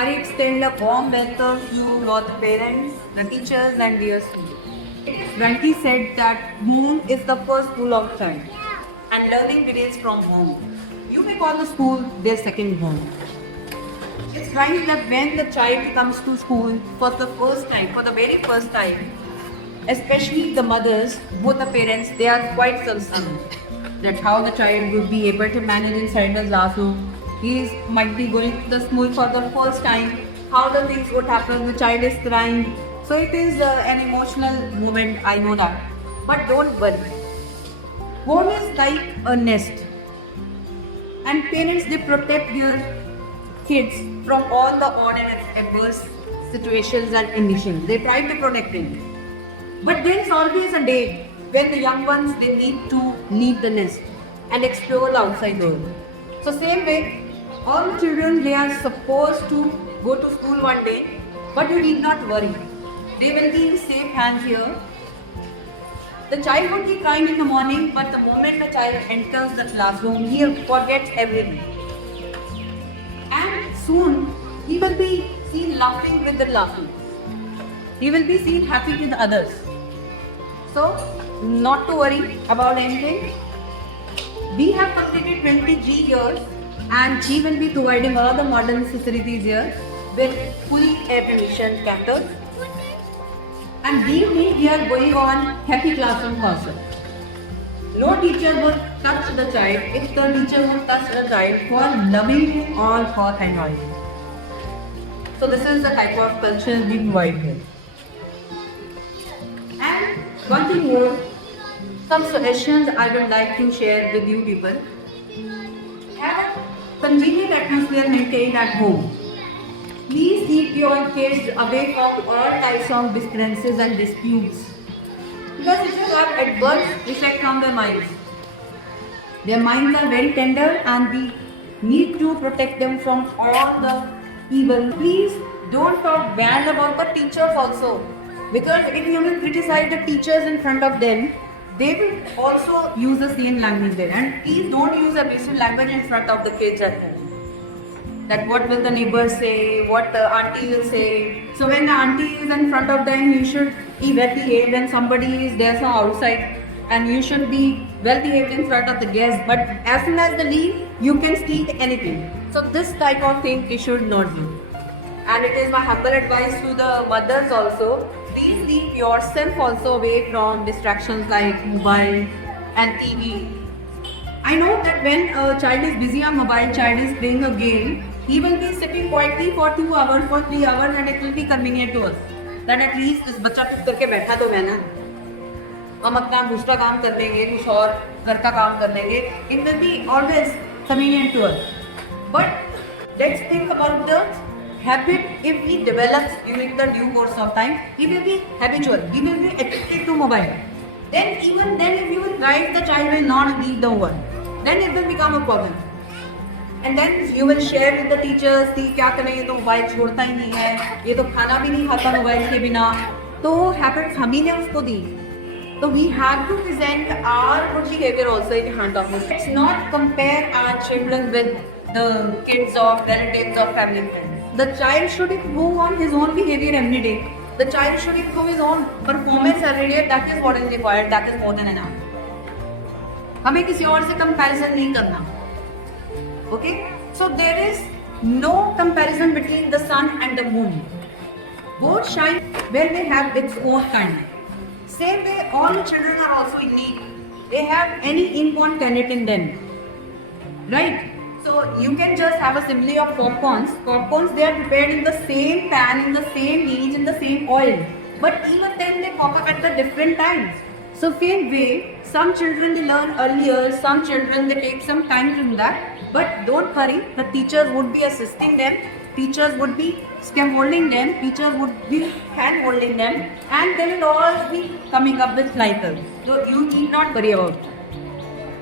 I extend a warm welcome to all the parents, the teachers, and dear students. It is rightly said that home is the first school of child, and learning begins from home. You may call the school their second home. It's right that when the child comes to school for the first time, for the very first time, especially the mothers, both the parents, they are quite concerned that how the child would be able to manage inside the classroom. Might be going to the school for the first time. How the things would happen? The child is crying. So it is an emotional moment. I know that, but don't worry. Home is like a nest, and parents they protect their kids from all the odd and adverse situations and conditions. They try to protect them. But there is always a day when the young ones they need to leave the nest and explore the outside world. So same way, all the children they are supposed to go to school one day, but you need not worry. They will be in safe hands here. The child would be crying in the morning, but the moment the child enters the classroom, he forgets everything. And soon he will be seen laughing with the laughing. He will be seen happy with others. So, not to worry about anything. We have completed 23 years and she will be providing all the modern facilities here with fully air conditioned campus. And we are going on happy classroom concept. No teacher would touch the child if the teacher would touch the child for loving or for annoying. So this is the type of culture we provide here. And one thing more, some suggestions I would like to share with you people. Have a convenient atmosphere maintained at home. Please keep your kids away from all types of differences and disputes. Because it will have adverse effect on their minds. Their minds are very tender and we need to protect them from all the evil. Please don't talk bad about the teachers also. Because if you will criticize the teachers in front of them, they will also use the same language there. And please don't use abusive language in front of the kids at home. That what will the neighbors say, what the auntie will say. So when the auntie is in front of them, you should be well behaved. When somebody is there from outside, and you should be well behaved in front of the guests. But as soon as they leave, you can speak anything. So this type of thing you should not do. And it is my humble advice to the mothers also. Please leave yourself also away from distractions like mobile and TV. I know that when a child is busy on mobile, child is playing a game, he will be sitting quietly for 2 hours, for 3 hours, and it will be convenient to us. That at least इस बच्चा चुप करके बैठा तो है ना, हम अपना दूसरा काम कर लेंगे, कुछ और घर का काम कर लेंगे. It will be always convenient to us. But let's think about the habit if we develop during the due course of time. He will be habitual. He will be addicted to mobile. Then even then, if you will write, the child will not leave the one. Then it will become a problem. And then you will share with the teachers कि क्या करें, ये तो mobile छोड़ता ही नहीं है, ये तो खाना भी नहीं खाता मोबाइल के बिना. तो हैबिट्स हम ही ने उसको दी. So we have to present our good behavior also in hand of it. Let's not compare our children with the kids of relatives or family friends. The child should improve on his own behavior every day. The child should improve his own performance every day. That is what is required. That is more than enough. हमें किसी और से comparison नहीं करना. Okay? So there is no comparison between the sun and the moon. Both shine where they have its own kind. Same way, all the children are also in need. They have any inborn talent in them. Right? So you can just have a simile of popcorns. Popcorns, they are prepared in the same pan, in the same heat, in the same oil. But even then they pop up at the different times. So same way, some children they learn earlier, some children they take some time to do that. But don't worry, the teachers would be assisting them, teachers would be scaffolding them, teachers would be hand holding them, and they will all be coming up with cycles. So you need not worry about it.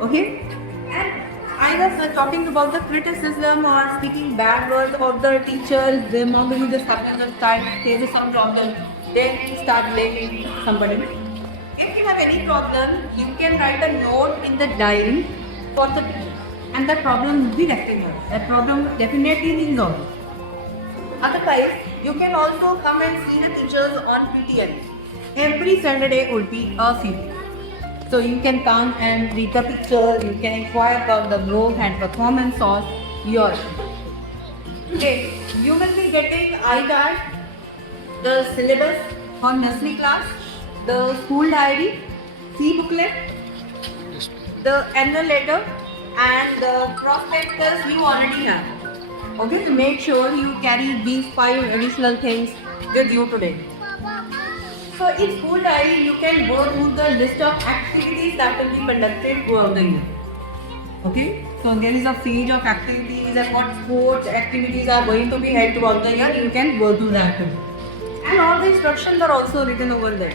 Okay? And I was talking about the criticism or speaking bad words of the teachers, the mom who just happens at time, there is some problem, then start blaming somebody. If you have any problem, you can write a note in the diary for the and that problem will be rectified. That problem definitely is resolved. Otherwise, you can also come and see the teachers on PTN. Every Saturday would be a CD. So you can come and read the picture, you can inquire about the growth and performance of yours. Okay, you will be getting iCard, the syllabus on nursery class, the school diary, C-booklet, the annual letter, and the prospectus you already have. Okay, so make sure you carry these 5 additional things with you today. So in school diary, you can go through the list of activities that will be conducted throughout the year. Okay, so there is a page of activities and what sports activities are going to be held throughout the year. You can go through that. And all the instructions are also written over there.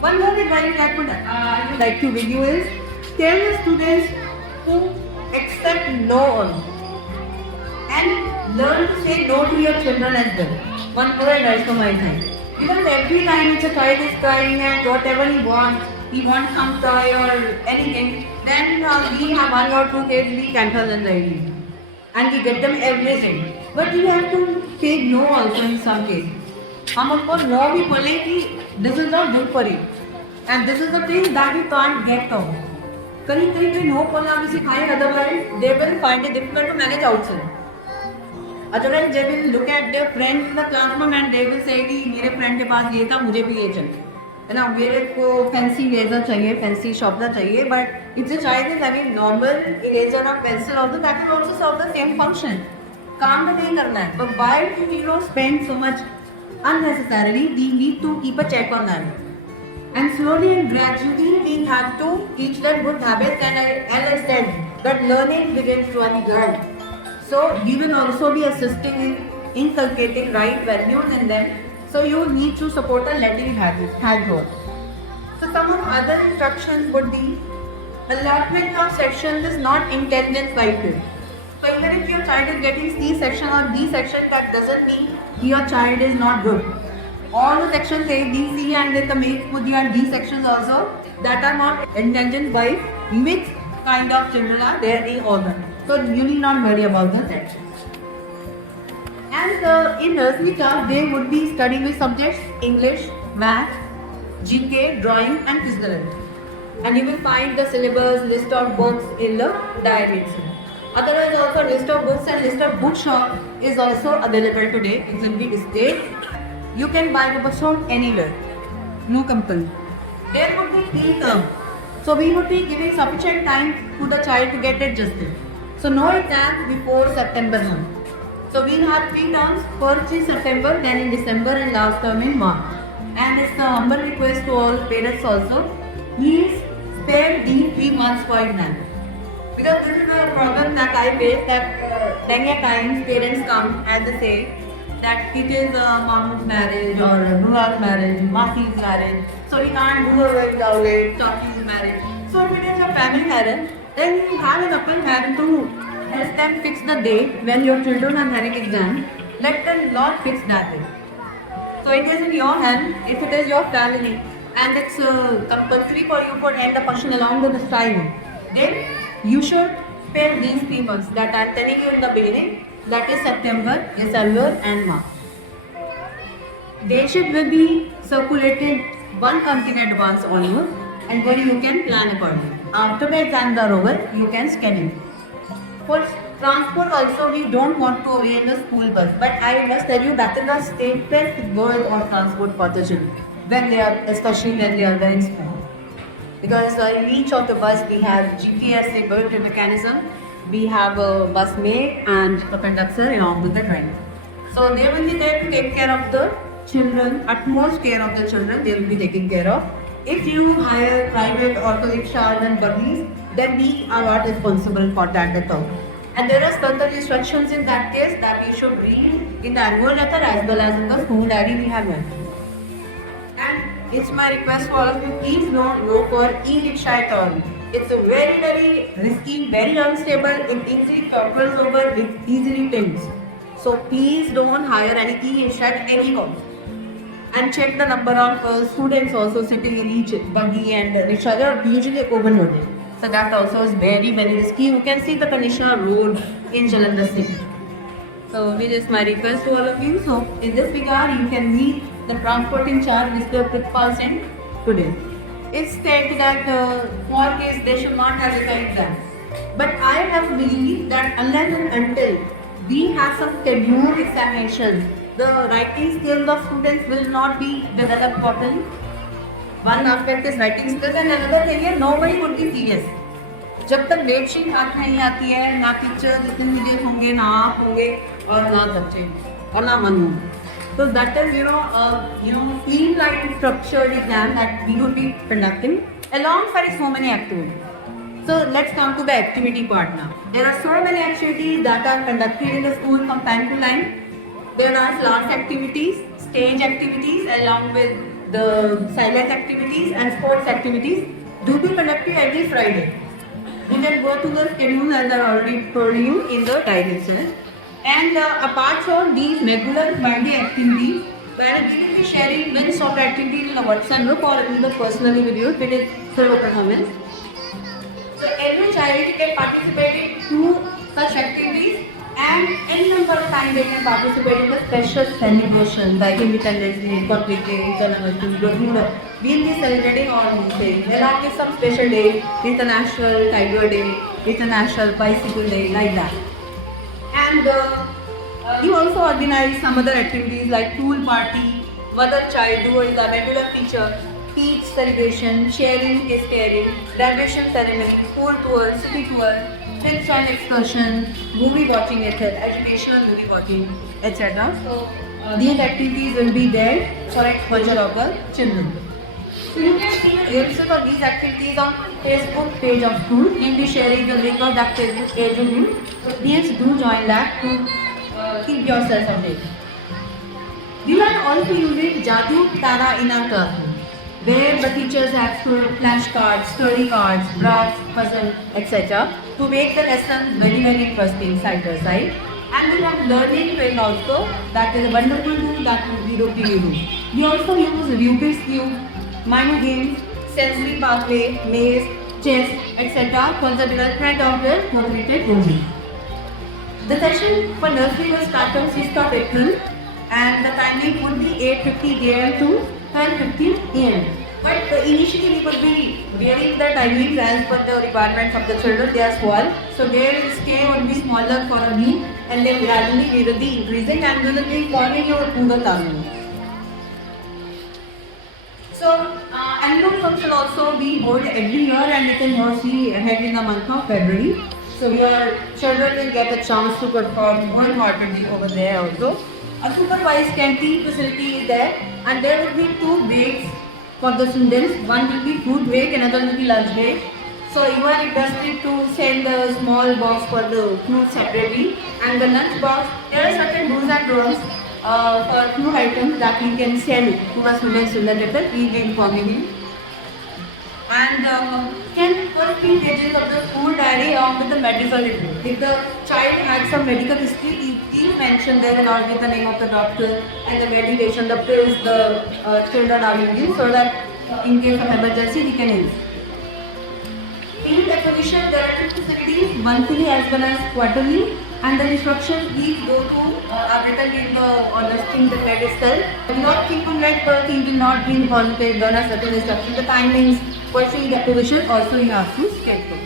One more thing I would like to give you is tell the students to accept no on and learn to say no to your children as well. One more advice from my side. Because every time a child is crying and whatever he wants some toy or anything, then we have 1 or 2 kids, we cancel them daily. And we get them everything. But we have to say no also in some cases. हम उनको no भी बोले कि this is not good for you. And this is the thing that you can't get out. कहीं कहीं पे no बोलना भी सिखाएं, otherwise they will find it difficult to manage outside. Otherwise they will look at their friends in the classroom and they will say कि मेरे friend के पास ये था मुझे भी ये चाहिए है ना, मेरे को फैंसी इरेजर चाहिए, फैंसी शार्पनर चाहिए. But if the child is having normal eraser और pencil also that will also serve the same function. काम में नहीं करना है, but why do you no spend so much unnecessarily? We need to keep a check on them. And slowly and gradually we have to teach them good habits, and as I said, that learning begins when you learn. So you will also be assisting in inculcating right values in them. So you need to support a learning habit growth. So some of other instructions would be allotment of sections is not intended by you. So even if your child is getting C section or D section, that doesn't mean your child is not good. All the sections A, B, C and then the make with your D sections also that are not intended by which kind of children are there in order. So you need not worry about the sections. And in nursery class, they would be studying with subjects English, Math, GK, drawing and physical education. And you will find the syllabus, list of books in the diary itself. Otherwise also list of books and list of bookshop is also available today. It will be displayed. You can buy the books from anywhere. No compulsion. There would be pre-term. So we would be giving sufficient time to the child to get adjusted. So no exam before September month. So we have 3 terms, first in September, then in December and last term in March. And it's a humble request to all parents also, please spare these 3 months for exam. Because this is a problem that I face, that many times parents come and they say that it is a mom's marriage or a rural marriage, Masi's marriage, so we can't do it without it, Chaki's marriage. So if it is a family marriage, then you have an upper hand to help them fix the date when your children are having exam. Let the Lord fix that day. So it is in your hand. If it is your family and it's compulsory for you to end the function along with the time, then you should spend these 3 months that I am telling you in the beginning. That is September, December and March. Dayship will be circulated 1 month in advance onwards, and then you can plan accordingly. After the exams are over, you can schedule. For transport also, we don't want to arrange a school bus, but I must tell you that is a safest word on transport for the children, especially when they are very small. Because in each of the bus we have GPS built mechanism, we have a bus mate and a conductor along with the driver. So they will be there to take care of the children, utmost care of the children they will be taking care of. If you hire private auto rickshaws and buggies, then we are not responsible for that at all. And there are certain instructions in that case that we should read in the annual letter as well as in the school diary we have mentioned. And it's my request for all of you, please don't go for e-rickshaw at all. It's a very risky, very unstable, it easily topples over with easily tilts. So please don't hire any e-rickshaw at any cost. And check the number of students also sitting in each buggy and rickshaw. They are usually overloaded. So that also is very risky. You can see the Kanisha road in Jalandhar city. So this is my request to all of you. So in this regard, you can meet the transporting charge which the principal sent today. It stated that for this they should not have written exam. But I have believed that unless and until we have some scheduled examinations, the writing skills of students will not be developed properly. One aspect is writing skills and another thing is nobody would be serious. जब तक date sheet हाथ नहीं आती है ना teacher जितने video होंगे ना आप होंगे और ना बच्चे और ना मन होंगे so that is streamlined structured exam that we will be conducting alongside so many activities. So let's come to the activity part now. There are so many activities that are conducted in the school from time to time. There are class activities, stage activities along with the silent activities and sports activities do be conducted every Friday. You can go to the schedule as I already told you in the direction. And apart from these regular Monday activities, parents will be sharing links of activities in a WhatsApp group or in the personally with you. It is still open comments. So every child can participate in 2 such activities and any number of times they can participate in the special celebrations like Independence Day, Republic Day, International. We'll be celebrating all these things. There are some special day, International Tiger Day, International Bicycle Day, like that. And we also organize some other activities like pool party, mother-child duel, the regular feature, peach celebration, sharing is caring, graduation ceremony, school tour, city tour, film and excursion, movie watching method, educational movie watching, etc. So these activities will be there for exposure of the children. So you can see the reels of these activities on Facebook page of school. We'll be sharing the link of that Facebook page with you. So please do join that to keep yourself updated. We are also using Jadoo Tara in our classroom, where the teachers have flashcards, story cards, graphs, puzzle, etc. to make the lessons very interesting side by side. And we have learning train also, that is a wonderful tool that will be routine. We also use Rubik's Cube, mind games, sensory pathway, maze, chess, etc. for the development of the cognitive movement. The session for nursery will start on 6th of April and the timing would be 8:50 a.m. to 12:15 a.m. But initially we would be varying the timings as per the requirements of the children. They are small, so their stay would be smaller for a week and then gradually we will be increasing and we will be calling your Google Classroom. So annual function also we hold every year and it is mostly held in the month of February. So your children will get a chance to perform wholeheartedly over there also. A supervised canteen facility is there and there will be 2 breaks for the students. One will be food break, another will be lunch break. So you are requested to send a small box for the food separately and the lunch box. There are certain do's and don'ts for food items that you can send to the students in the letter. We will inform you. And can first 3 pages of the school diary along with the medical report. If the child had some medical history, you mention there along with the name of the doctor and the medication, the pills the children are using, so that in case of emergency we can use. In the acquisition, there are 2 facilities, monthly as well as quarterly, and the instructions we go to are written in the listing the pedestal. Do not keep on red per thing will not be positive, done a certain instruction. The timings for seeing the acquisition also you have to schedule.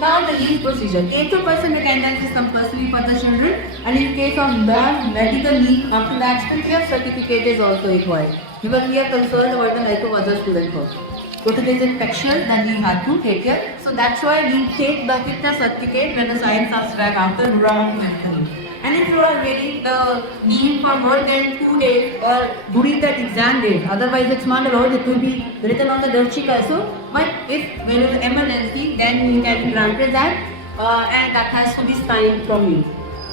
Now the leave procedure. 80% attendance is compulsory for the children, and in case of bad medical leave, after the accident, your certificate is also required. Because we are concerned about the life of other students also. So if there is infection, then we have to take care. So that's why we take the fitness certificate when the science comes back after wrong medical. And if you are waiting the leave for more than 2 days or during that exam date, otherwise it's not allowed, it will be written on the dirt sheet also. But if there is emergency, then you can be granted that and that has to be signed from you.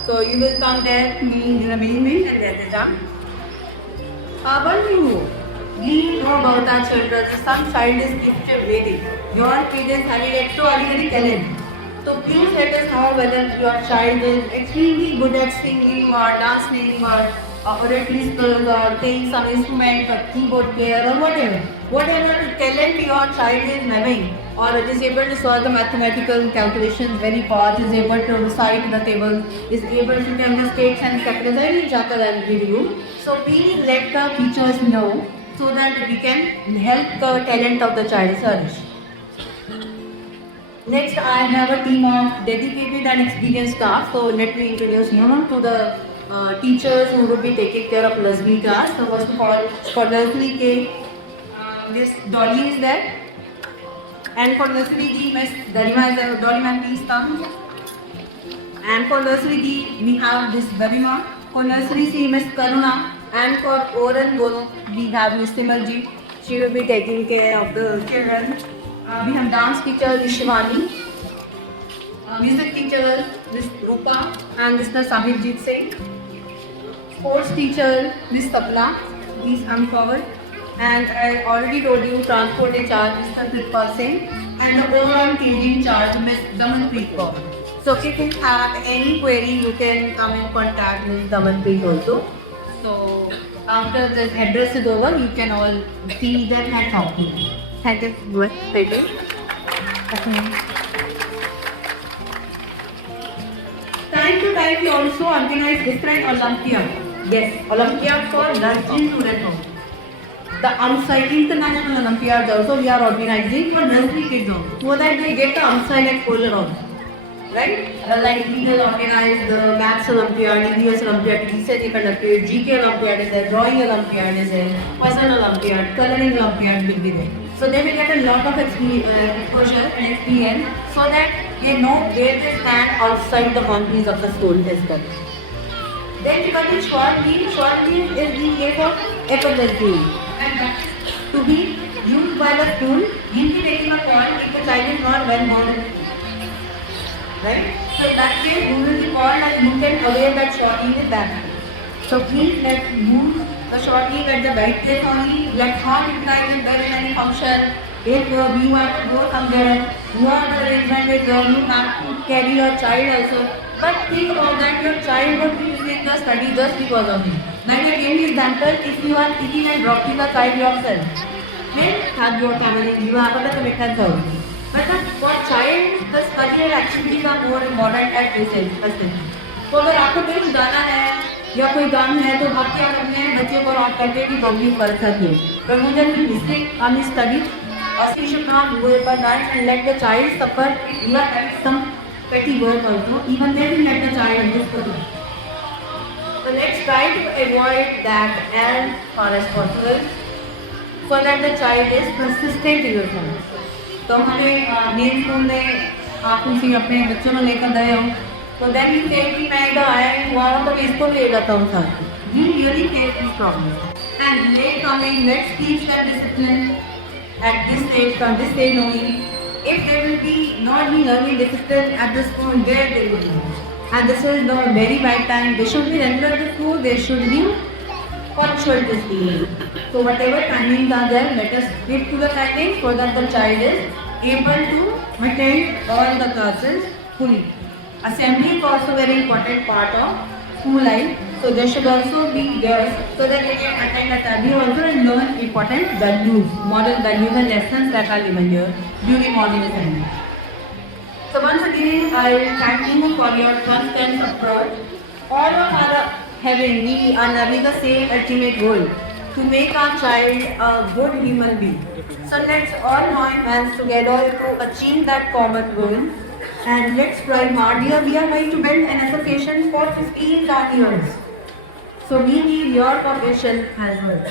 So you will come there to me in the main and get it done. When you we know about our children, some child is gifted reading. Your kid is having extraordinary talent. So please let us know whether your child is extremely good at singing or dancing or or at least take some instrument, a keyboard player or whatever. Whatever talent your child is having, or is able to solve the mathematical calculations very fast, is able to recite the tables, is able to tell the states and capitals, any example I will give you. So please let the teachers know so that we can help the talent of the child flourish. Next, I have a team of dedicated and experienced staff. So let me introduce you to the teachers who will be taking care of nursery class. So first of all, for nursery K, this Dolly is there, and for nursery G, Miss Darima is there. Dolly ma'am, please come. And for nursery D, we have this Darima. For nursery C, Miss Karuna, and for Oran Golo, we have Miss Simalji. She will be taking care of the children. We have dance teacher Shivani, music teacher Miss Rupa and Mr. Sahibjit Singh, sports teacher Miss Tapla, please come forward, and I already told you transport in charge Mr. Tripal Singh, and the overall team in charge Miss Damanpreet Kaur. So if you have any query, you can come and contact Miss Damanpreet also. So after the address is over, you can all see them and talk to them. Thank you. Thank you. Time to time we also organize different Olympiad. Yes, Olympiad for nursery students also. The UMSI International Olympiad also we are organizing for nursery kids also. So that they get the UMSI exposure also. Right? Like we will organize the Maths Olympiad, EVS Olympiad, research conducted, GK Olympiad is there, Drawing Olympiad is there, Puzzle Olympiad, Coloring Olympiad will be there. So they will get a lot of exposure and experience so that they know where they stand outside the boundaries of the school system. Then we come to short leave. Short leave is the case of effortless leave. And that is to be used by the school in the taking a call if the child is not well known. Right? So in that case, you will be called and you can aware that short leave is that. So please let's use the short leave at the right place only. Let's not utilize if there is any function. If you have to go somewhere, you are the arrangement with you have to carry your child also. But think about that your child will be missing the study just because of you. Like I gave you example, if you are eating and dropping the child yourself, then have your family, you have other commitments also. But for child, the study activities are more important at this age. तो अगर आपको कहीं जाना है या कोई काम है तो आप क्या करते हैं बच्चे को नोट करके कि बम्बी कर सकते but मुझे mistake on his study you should not go by that and let the child suffer some petty work also even they will let the child understand. So let's try to avoid that as far as possible so that the child is persistent in your home. तो हमें main school में आप उसी अपने बच्चों को लेकर गए हो तो then you say कि मैं इधर आया हूँ वहाँ तो मैं इसको ले जाता हूँ साथ. You really face this problem. And late coming, let's teach them discipline at this stage, from this stage only. If they will be not be learning discipline at the school, where they will be. And this is the very right time. They should be regular to school. They should be punctual to school. So whatever timings are there, let us stick to the timing so that the child is able to attend all the classes fully. Assembly is also very important part of school life. So they should also be there so that they can attend assembly also and learn important values, modern values and lessons that are given here during morning assembly. So once again, I thank you for your constant support. All of us are having, we are having the same ultimate goal, to make our child a good human being. So let's all join hands together to achieve that common goal. And let's try hard. Here we are going to build an association for 15 years. So we need your cooperation as well.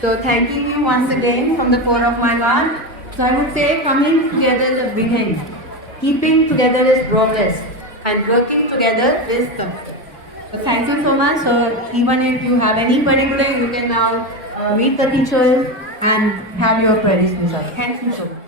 So thanking you once again from the core of my heart. So I would say coming together is a beginning. Keeping together is progress. And working together is success. So thank you so much. So even if you have any particular, you can now meet the teachers and have your queries resolved. Thank you so much.